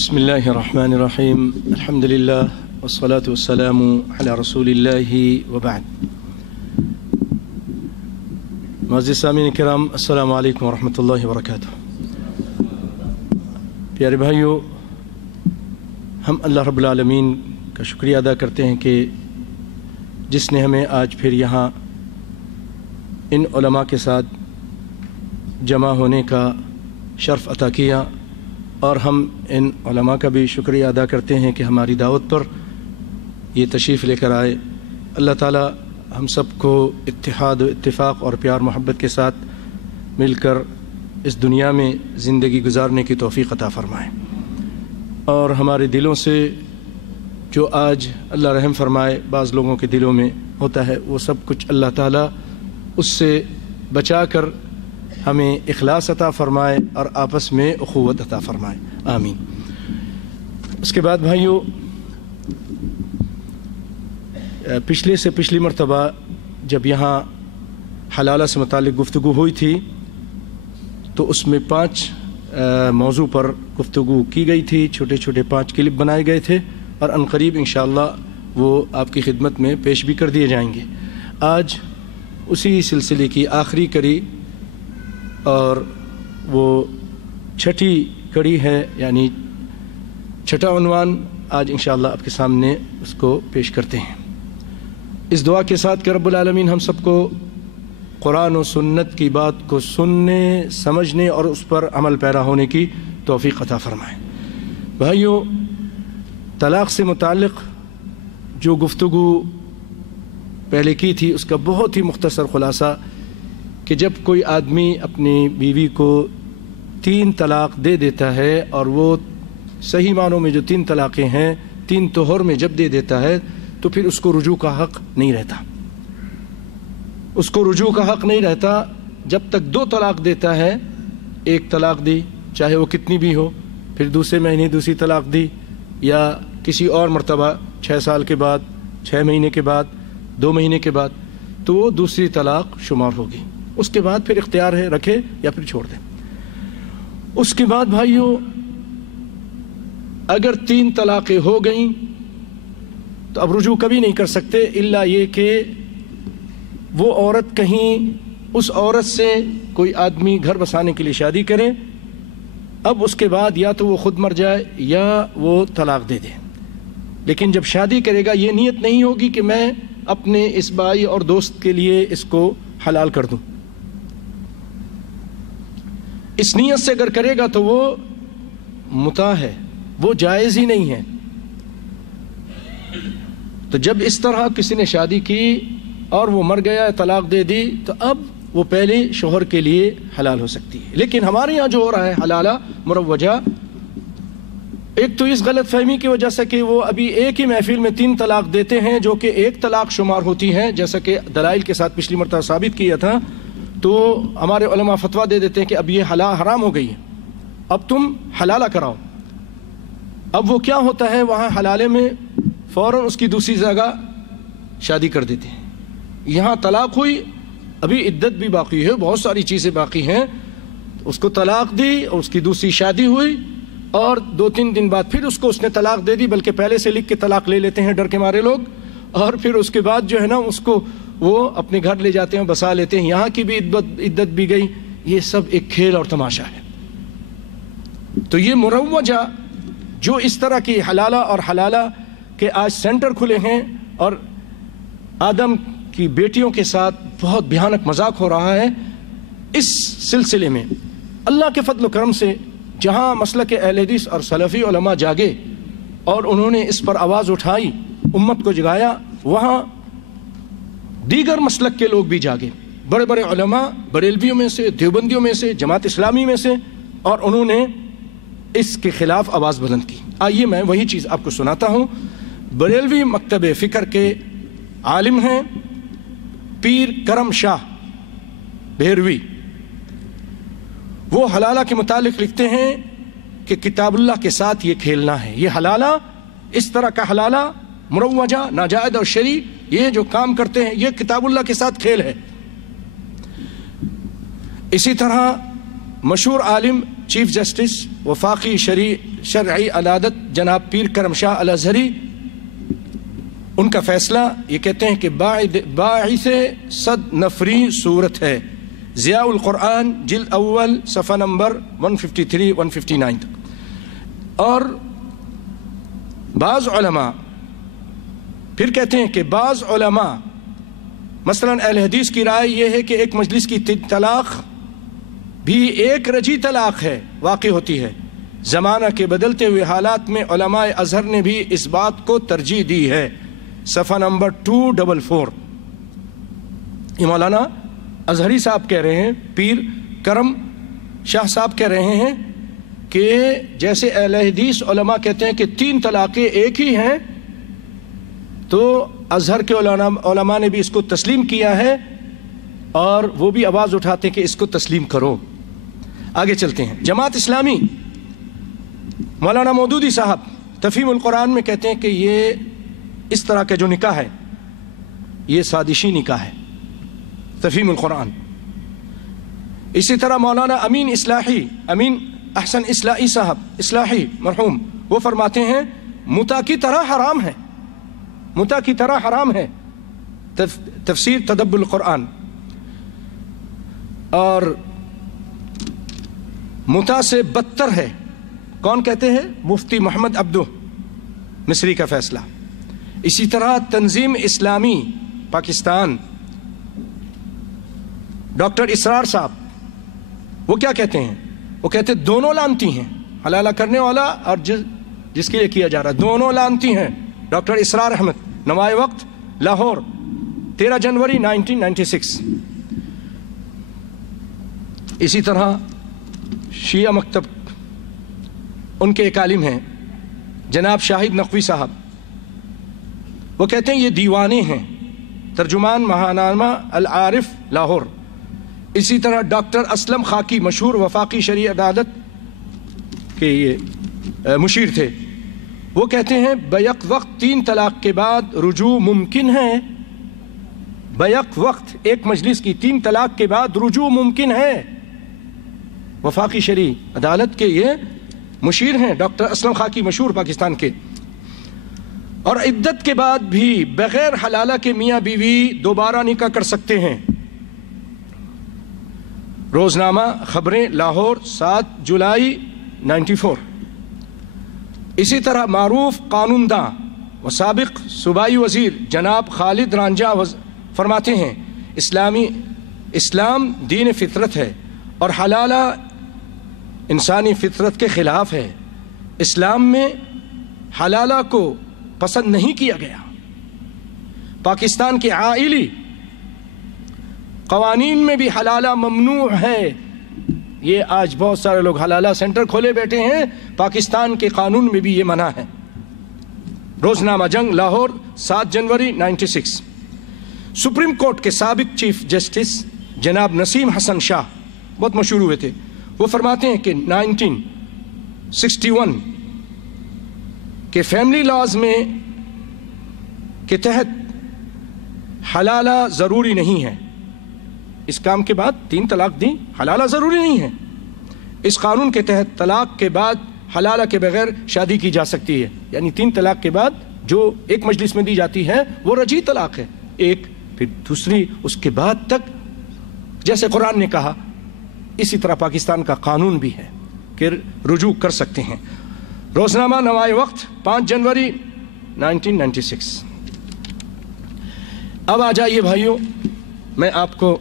بسم الله الرحمن الرحيم الحمد لله والصلاة والسلام على رسول الله وبعد. معزز سامعین کرام، السلام علیکم ورحمۃ اللہ وبرکاتہ. پیارے بھائیوں، ہم اللہ رب العالمین کا شکریہ ادا کرتے ہیں کہ جس نے ہمیں آج پھر یہاں ان علماء کے ساتھ جمع ہونے کا شرف عطا کیا، اور ہم ان علماء کا بھی شکریہ ادا کرتے ہیں کہ ہماری دعوت پر یہ تشریف لے کر آئے. اللہ تعالی ہم سب کو اتحاد و اتفاق اور پیار محبت کے ساتھ مل کر اس دنیا میں زندگی گزارنے کی توفیق عطا فرمائے، اور ہمارے دلوں سے جو آج اللہ رحم فرمائے بعض لوگوں کے دلوں میں ہوتا ہے، وہ سب کچھ اللہ تعالی اس سے بچا کر ہمیں اخلاص عطا فرمائے اور آپس میں اخوت عطا فرمائے، آمین. اس کے بعد بھائیوں، پچھلی مرتبہ جب یہاں حلالہ سے متعلق گفتگو ہوئی تھی تو اس میں 5 موضوع پر گفتگو کی گئی تھی، چھوٹے چھوٹے 5 کلپ بنائے گئے تھے، اور عنقریب انشاءاللہ وہ آپ کی خدمت میں پیش بھی کر دیے جائیں گے. آج اسی سلسلے کی آخری کڑی اور وہ 6ٹھی کڑی ہے، یعنی 6ٹھا عنوان آج انشاءاللہ آپ کے سامنے اس کو پیش کرتے ہیں، اس دعا کے ساتھ کہ رب العالمین ہم سب کو قرآن و سنت کی بات کو سننے، سمجھنے اور اس پر عمل پیرا ہونے کی توفیق عطا فرمائے. بھائیوں، طلاق سے متعلق جو گفتگو پہلے کی تھی اس کا بہت ہی مختصر خلاصہ کہ جب کوئی آدمی اپنی بیوی کو 3 طلاق دے دیتا ہے، اور وہ صحیح معنوں میں جو 3 طلاقیں ہیں 3 طہر میں جب دے دیتا ہے تو پھر اس کو رجوع کا حق نہیں رہتا. اس کو رجوع کا حق نہیں رہتا جب تک 2 طلاق دیتا ہے. 1 طلاق دی چاہے وہ کتنی بھی ہو، پھر دوسرے مہینے دوسری طلاق دی، یا کسی اور مرتبہ 6 سال کے بعد، 6 مہینے کے بعد، 2 مہینے کے بعد، تو وہ دوسری طلاق شمار ہوگی. اس کے بعد پھر اختیار ہے رکھے یا پھر چھوڑ دیں. اس کے بعد بھائیوں، اگر 3 طلاقیں ہو گئیں تو اب رجوع کبھی نہیں کر سکتے، الا یہ کہ وہ عورت کہیں اس عورت سے کوئی آدمی گھر بسانے کے لیے شادی کرے. اب اس کے بعد یا تو وہ خود مر جائے یا وہ طلاق دے دے، لیکن جب شادی کرے گا یہ نیت نہیں ہوگی کہ میں اپنے اس بھائی اور دوست کے لیے اس کو حلال کر دوں. اس نیت سے اگر کرے گا تو وہ متاع ہے، وہ جائز ہی نہیں ہے. تو جب اس طرح کسی نے شادی کی اور وہ مر گیا، طلاق دے دی، تو اب وہ پہلے شوہر کے لیے حلال ہو سکتی ہے. لیکن ہمارے یہاں جو ہو رہا ہے حلالہ مروجہ، ایک تو اس غلط فہمی کی وجہ سے کہ وہ ابھی ایک ہی محفل میں 3 طلاق دیتے ہیں جو کہ 1 طلاق شمار ہوتی ہے، جیسا کہ دلائل کے ساتھ پچھلی مرتبہ ثابت کیا تھا. تو ہمارے علماء فتویٰ دے دیتے ہیں کہ اب یہ حرام ہو گئی ہے، اب تم حلالہ کراؤ. اب وہ کیا ہوتا ہے، وہاں حلالے میں فوراً اس کی دوسری جگہ شادی کر دیتے ہیں. یہاں طلاق ہوئی، ابھی عدت بھی باقی ہے، بہت ساری چیزیں باقی ہیں، اس کو طلاق دی اور اس کی دوسری شادی ہوئی، اور 2-3 دن بعد پھر اس نے طلاق دے دی، بلکہ پہلے سے لکھ کے طلاق لے لیتے ہیں ڈر کے مارے لوگ، اور پھر اس کے بعد جو ہے نا اس کو وہ اپنے گھر لے جاتے ہیں، بسا لیتے ہیں، یہاں کی بھی عدت بھی گئی. یہ سب ایک کھیل اور تماشا ہے. تو یہ مروجہ جو اس طرح کی حلالہ اور حلالہ کے آج سینٹر کھلے ہیں، اور آدم کی بیٹیوں کے ساتھ بہت بھیانک مذاق ہو رہا ہے، اس سلسلے میں اللہ کے فضل و کرم سے جہاں مسلک اہل حدیث اور سلفی علماء جاگے اور انہوں نے اس پر آواز اٹھائی، امت کو جگایا، وہاں دیگر مسلک کے لوگ بھی جاگے، بڑے بڑے علماء بریلویوں میں سے، دیوبندیوں میں سے، جماعت اسلامی میں سے، اور انہوں نے اس کے خلاف آواز بلند کی. آئیے میں وہی چیز آپ کو سناتا ہوں. بریلوی مکتب فکر کے عالم ہیں پیر کرم شاہ بہروی. وہ حلالہ کے متعلق لکھتے ہیں کہ کتاب اللہ کے ساتھ یہ کھیلنا ہے. یہ حلالہ، اس طرح کا حلالہ مروجہ، ناجائز اور شرعی، یہ جو کام کرتے ہیں یہ کتاب اللہ کے ساتھ کھیل ہے. اسی طرح مشہور عالم چیف جسٹس وفاقی شرعی شرعی عدالت جناب پیر کرم شاہ الازہری، ان کا فیصلہ یہ کہتے ہیں کہ باعث صد نفری صورت ہے، ضیاء القرآن جلد اول صفحہ نمبر 153 159 تک۔ اور بعض علماء پھر کہتے ہیں کہ بعض علماء مثلا اہل حدیث کی رائے یہ ہے کہ ایک مجلس کی طلاق بھی ایک رجی طلاق ہے، واقع ہوتی ہے۔ زمانہ کے بدلتے ہوئے حالات میں علماء ازہر نے بھی اس بات کو ترجیح دی ہے، صفحہ نمبر 244۔ یہ مولانا ازہری صاحب کہہ رہے ہیں، پیر کرم شاہ صاحب کہہ رہے ہیں کہ جیسے اہل حدیث علماء کہتے ہیں کہ 3 طلاقیں ایک ہی ہیں، تو ازہر کے علماء نے بھی اس کو تسلیم کیا ہے، اور وہ بھی آواز اٹھاتے ہیں کہ اس کو تسلیم کرو۔ آگے چلتے ہیں۔ جماعت اسلامی مولانا مودودی صاحب تفہیم القرآن میں کہتے ہیں کہ یہ اس طرح کا جو نکاح ہے یہ سازشی نکاح ہے، تفہیم القرآن۔ اسی طرح مولانا امین احسن اصلاحی صاحب، اصلاحی مرحوم، وہ فرماتے ہیں متع کی طرح حرام ہے، متع کی طرح حرام ہے، تفسیر تدبر القرآن۔ اور متع سے بدتر ہے، کون کہتے ہیں؟ مفتی محمد عبدو مصری کا فیصلہ۔ اسی طرح تنظیم اسلامی پاکستان ڈاکٹر اسرار صاحب، وہ کیا کہتے ہیں؟ وہ کہتے ہیں دونوں لعنتی ہیں، حلالہ کرنے والا اور جس کے لیے کیا جا رہا، دونوں لعنتی ہیں۔ ڈاکٹر اسرار احمد، نوائے وقت، لاہور، 13 جنوری 1996۔ اسی طرح شیعہ مکتب، ان کے ایک عالم ہیں جناب شاہد نقوی صاحب، وہ کہتے ہیں یہ دیوانے ہیں، ترجمان ماہنامہ العارف لاہور۔ اسی طرح ڈاکٹر اسلم خاکی، مشہور وفاقی شرعی عدالت کے یہ مشیر تھے، وہ کہتے ہیں بیک وقت 3 طلاق کے بعد رجوع ممکن ہے، بیک وقت ایک مجلس کی 3 طلاق کے بعد رجوع ممکن ہے۔ وفاقی شرعی عدالت کے یہ مشیر ہیں ڈاکٹر اسلم خاکی، مشہور پاکستان کے۔ اور عدت کے بعد بھی بغیر حلالہ کے میاں بیوی دوبارہ نکاح کر سکتے ہیں۔ روزنامہ خبریں لاہور، 7 جولائی 94۔ اسی طرح معروف قانون داں و سابق صوبائی وزیر جناب خالد رانجھا فرماتے ہیں اسلام دین فطرت ہے اور حلالہ انسانی فطرت کے خلاف ہے۔ اسلام میں حلالہ کو پسند نہیں کیا گیا۔ پاکستان کے عائلی قوانین میں بھی حلالہ ممنوع ہے۔ یہ آج بہت سارے لوگ حلالہ سینٹر کھولے بیٹھے ہیں، پاکستان کے قانون میں بھی یہ منع ہے۔ روزنامہ جنگ لاہور، 7 جنوری 96۔ سپریم کورٹ کے سابق چیف جسٹس جناب نسیم حسن شاہ بہت مشہور ہوئے تھے، وہ فرماتے ہیں کہ 1961 کے فیملی لاز میں کے تحت حلالہ ضروری نہیں ہے۔ اس کام کے بعد 3 طلاق دیں، حلالہ ضروری نہیں ہے۔ اس قانون کے تحت طلاق کے بعد حلالہ کے بغیر شادی کی جا سکتی ہے، یعنی 3 طلاق کے بعد جو ایک مجلس میں دی جاتی ہے وہ رجی طلاق ہے، ایک پھر دوسری اس کے بعد تک، جیسے قرآن نے کہا اسی طرح پاکستان کا قانون بھی ہے کہ رجوع کر سکتے ہیں۔ روزنامہ نوائے وقت، 5 جنوری 1996۔ اب آ جائیے بھائیوں، میں آپ کو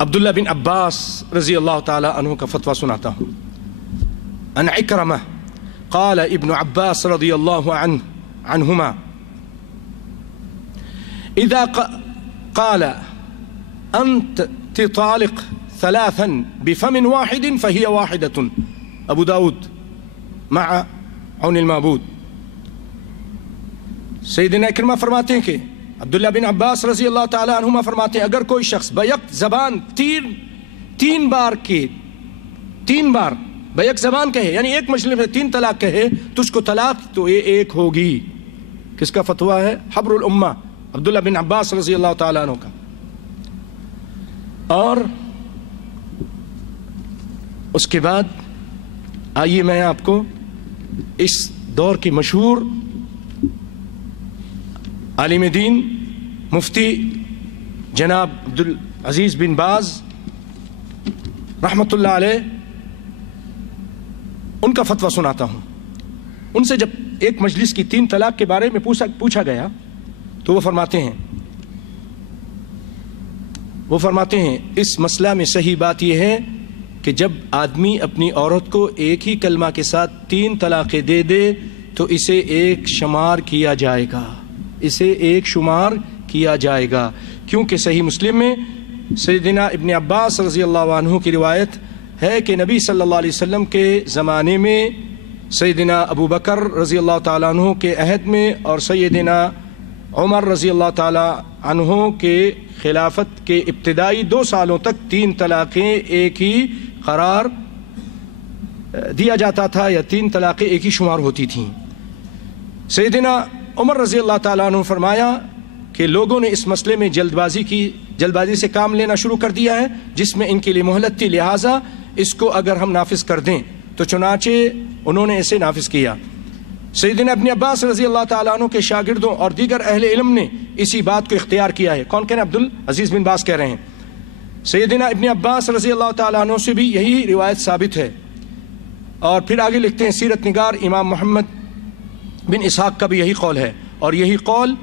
عبداللہ بن عباس رضی اللہ تعالی عنہ کا فتویٰ سناتا ہوں۔ عن عکرمہ قال ابن عباس رضی اللہ عنہما اذا قال انت طالق 3 بفم واحد فهي واحدة، ابو داود مع عون المعبود۔ سیدنا اکرمہ فرماتے ہیں کہ عبداللہ بن عباس رضی اللہ تعالی عنہما فرماتے ہیں اگر کوئی شخص بیک زبان 3 بار بیک زبان کہے، یعنی ایک مجلس میں 3 طلاق کہے تو اس کو طلاق تو ایک ہوگی۔ کس کا فتویٰ ہے؟ حبر الامہ عبداللہ بن عباس رضی اللہ تعالی عنہ کا۔ اور اس کے بعد آئیے میں آپ کو اس دور کی مشہور عالم دین مفتی جناب عبدالعزیز بن باز رحمۃ اللہ علیہ ان کا فتویٰ سناتا ہوں. ان سے جب ایک مجلس کی 3 طلاق کے بارے میں پوچھا گیا تو وہ فرماتے ہیں اس مسئلہ میں صحیح بات یہ ہے کہ جب آدمی اپنی عورت کو ایک ہی کلمہ کے ساتھ 3 طلاقیں دے دے تو اسے ایک شمار کیا جائے گا کیونکہ صحیح مسلم میں سیدنا ابن عباس رضی اللہ عنہ کی روایت ہے کہ نبی صلی اللہ علیہ وسلم کے زمانے میں سیدنا ابو بکر رضی اللہ تعالیٰ عنہ کے عہد میں اور سیدنا عمر رضی اللہ تعالیٰ عنہ کے خلافت کے ابتدائی 2 سالوں تک 3 طلاقیں ایک ہی قرار دیا جاتا تھا یا 3 طلاقیں ایک ہی شمار ہوتی تھیں. سیدنا عمر رضی اللہ تعالیٰ عنہ فرمایا کہ لوگوں نے اس مسئلے میں جلد بازی سے کام لینا شروع کر دیا ہے جس میں ان کے لیے مہلت تھی، لہٰذا اس کو اگر ہم نافذ کر دیں تو چنانچہ انہوں نے اسے نافذ کیا. سیدنا ابن عباس رضی اللہ تعالیٰ عنہ کے شاگردوں اور دیگر اہل علم نے اسی بات کو اختیار کیا ہے. کون کہہ رہے ہیں؟ عبدالعزیز بن باز کہہ رہے ہیں. سیدنا ابن عباس رضی اللہ تعالیٰ عنہ سے بھی یہی روایت ثابت ہے. اور پھر آگے لکھتے ہیں سیرت نگار امام محمد بن اسحاق کا بھی یہی قول ہے، اور یہی قول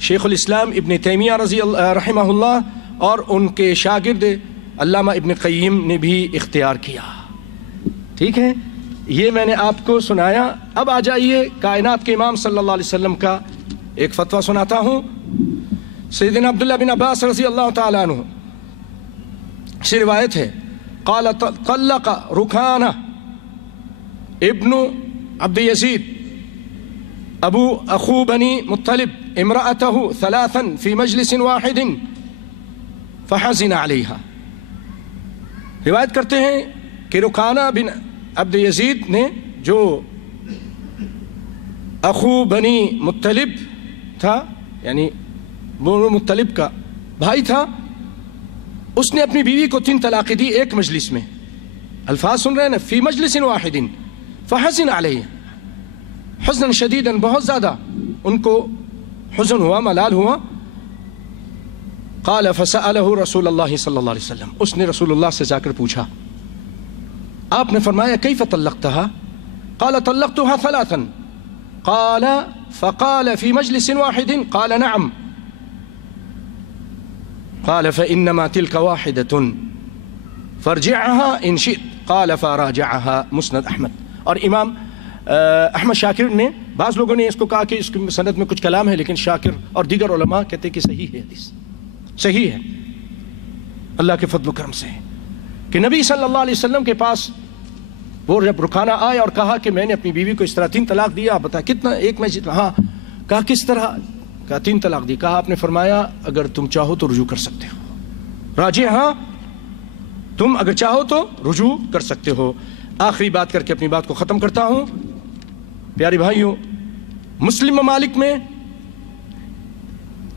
شیخ الاسلام ابن تیمیہ رحمہ اللہ اور ان کے شاگرد علامہ ابن قیم نے بھی اختیار کیا. ٹھیک ہے، یہ میں نے آپ کو سنایا. اب آ جائیے کائنات کے امام صلی اللہ علیہ وسلم کا ایک فتویٰ سناتا ہوں. سیدنا عبداللہ بن عباس رضی اللہ تعالیٰ عنہ سے روایت ہے قال طلق رکانہ ابن عبد یزید ابو اخو بنی مطلب امرأته 3 في مجلس واحد فحزن عليها. روایت کرتے ہیں کہ رکانہ بن عبد یزید نے جو اخو بنی مطلب تھا یعنی بنو مطلب کا بھائی تھا، اس نے اپنی بیوی کو 3 طلاقیں دی ایک مجلس میں. الفاظ سن رہے ہیں نا، فی مجلس واحد فحزن علیہ، حزن شدیداً، بہت زیادہ ان کو حزن ہوا، ملال ہوا. قال فسألہ رسول اللہ صلی اللہ علیہ وسلم، اس نے رسول اللہ سے جا کر پوچھا. آپ نے فرمایا کیف طلقتها؟ قال طلقتها 3. قال فقال في مجلس واحد؟ قال نعم. قال فإنما تلك واحدة فارجعها إن شئت. قال فراجعها. مسند احمد. اور امام احمد شاکر نے، بعض لوگوں نے اس کو کہا کہ اس کی سند میں کچھ کلام ہے، لیکن شاکر اور دیگر علماء کہتے کہ صحیح ہے، حدیث صحیح ہے اللہ کے فضل و کرم سے، کہ نبی صلی اللہ علیہ وسلم کے پاس وہ جب رکانہ آئے اور کہا کہ میں نے اپنی بیوی کو اس طرح 3 طلاق دیا. آپ بتا کتنا؟ ایک مسجد. ہاں. کہا کس طرح؟ کہا 3 طلاق دی. کہا آپ نے فرمایا اگر تم چاہو تو رجوع کر سکتے ہو. راجع، ہاں تم اگر چاہو تو رجوع کر سکتے ہو. آخری بات کر کے اپنی بات کو ختم کرتا ہوں. پیارے بھائیوں، مسلم ممالک میں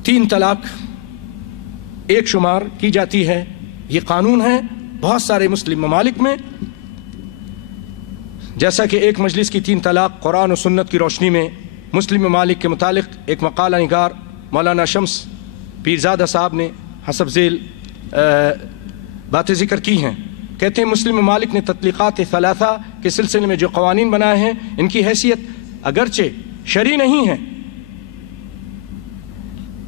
3 طلاق ایک شمار کی جاتی ہے، یہ قانون ہے بہت سارے مسلم ممالک میں. جیسا کہ ایک مجلس کی 3 طلاق قرآن و سنت کی روشنی میں مسلم ممالک کے متعلق ایک مقالہ نگار مولانا شمس پیرزادہ صاحب نے حسب ذیل باتیں ذکر کی ہیں. کہتے ہیں مسلم ممالک نے تطلیقات 3 کے سلسلے میں جو قوانین بنائے ہیں ان کی حیثیت اگرچہ شرعی نہیں ہے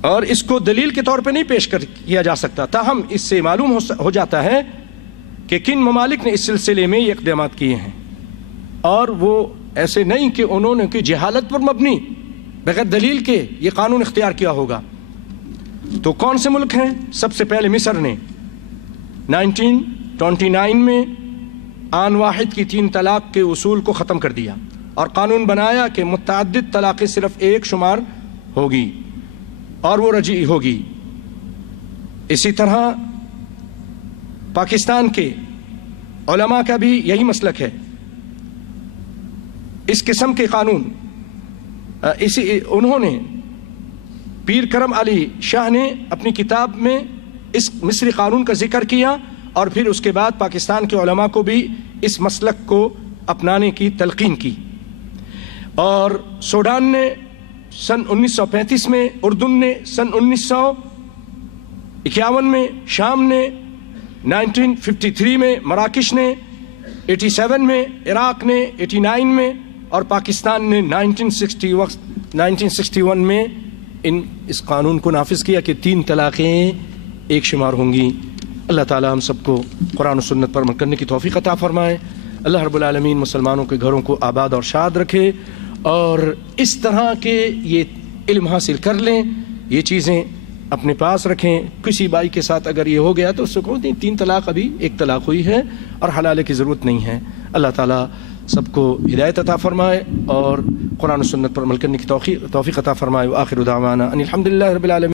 اور اس کو دلیل کے طور پہ نہیں پیش کیا جا سکتا، تاہم اس سے معلوم ہو جاتا ہے کہ کن ممالک نے اس سلسلے میں یہ اقدامات کیے ہیں، اور وہ ایسے نہیں کہ انہوں نے کہ جہالت پر مبنی بغیر دلیل کے یہ قانون اختیار کیا ہوگا. تو کون سے ملک ہیں؟ سب سے پہلے مصر نے 1929 میں آن واحد کی 3 طلاق کے اصول کو ختم کر دیا اور قانون بنایا کہ متعدد طلاقیں صرف ایک شمار ہوگی اور وہ رجعی ہوگی. اسی طرح پاکستان کے علماء کا بھی یہی مسلک ہے. اس قسم کے قانون انہوں نے پیر کرم علی شاہ نے اپنی کتاب میں اس مصری قانون کا ذکر کیا، اور پھر اس کے بعد پاکستان کے علماء کو بھی اس مسلک کو اپنانے کی تلقین کی، اور سوڈان نے سن 1935 میں، اردن نے سن 1951 میں، شام نے 1953 میں، مراکش نے 87 میں، عراق نے 89 میں، اور پاکستان نے 1961 میں اس قانون کو نافذ کیا کہ 3 طلاقیں ایک شمار ہوں گی۔ اللہ تعالی ہم سب کو قرآن و سنت پر عمل کرنے کی توفیق عطا فرمائے۔ اللہ رب العالمین مسلمانوں کے گھروں کو آباد اور شاد رکھے، اور اس طرح کے یہ علم حاصل کر لیں، یہ چیزیں اپنے پاس رکھیں۔ کسی بھائی کے ساتھ اگر یہ ہو گیا تو اس کو 3 طلاق، ابھی 1 طلاق ہوئی ہے اور حلالے کی ضرورت نہیں ہے۔ اللہ تعالیٰ سب کو ہدایت عطا فرمائے اور قرآن و سنت پر عمل کرنے کی توفیق عطا فرمائے۔ وآخر دعوانا ان الحمد للہ رب العالمین۔